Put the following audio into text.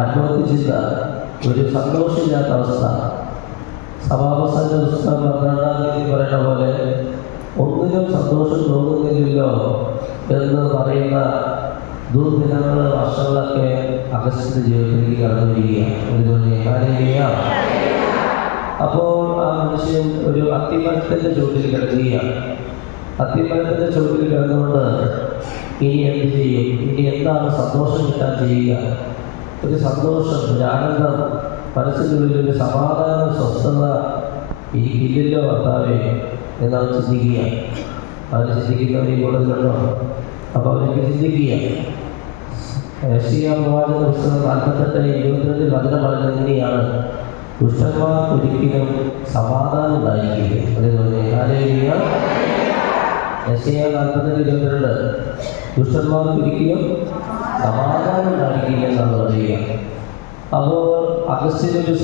ആത്മഹത്യചിന്ത, ഒരു സന്തോഷമില്ലാത്ത അവസ്ഥ. സഭാപസന്റെ പുസ്തകം 12-ാം തീയതി പറയുന്ന പോലെ ഒന്നിനും സന്തോഷം തോന്നുന്നില്ലല്ലോ എന്ന് പറയുന്ന ദുർദിനങ്ങൾ, വർഷങ്ങളൊക്കെ അഗസ്റ്റിന്റെ ജീവിതത്തിലേക്ക് കടന്നു വരികയാണ്. അപ്പോൾ ആ മനുഷ്യൻ ഒരു അത്തിമരത്തിന്റെ ചുവട്ടിൽ കിടക്കുകയാണ്. അത്തിമരത്തിന്റെ ചുവട്ടിൽ കിടന്നുകൊണ്ട് ഇനി എന്ത് ചെയ്യും, ഇനി എന്താണ് സന്തോഷം കിട്ടാൻ ചെയ്യുക? ഒരു സന്തോഷം, ഒരു ആനന്ദം, മനസ്സിനുള്ളിൽ ഒരു സമാധാന സ്വസ്ഥത എനിക്കില്ലല്ലോ ഭർത്താവേ എന്നാണ് ചിന്തിക്കുക. അവന് ചിന്തിക്കുന്നവർ ഈ കൂടുതലുണ്ടോ? അപ്പോൾ അവർക്ക് ചിന്തിക്കുക. യെശയ്യാ പ്രവാചക പുസ്തകം 48:22 വചനം പറയുന്നത് ഇങ്ങനെയാണ്: ദുഷ്ടന്മാർക്ക് ഒരിക്കലും സമാധാനം ഉണ്ടായിരിക്കില്ല. അതേപോലെ യെശയ്യാ 48:22 ദുഷ്ടന്മാർക്ക് ഒരിക്കലും സമാധാനം ഉണ്ടായിരിക്കില്ല എന്നാണ് പറയുക. അപ്പോൾ അഗസ്റ്റിനൊരു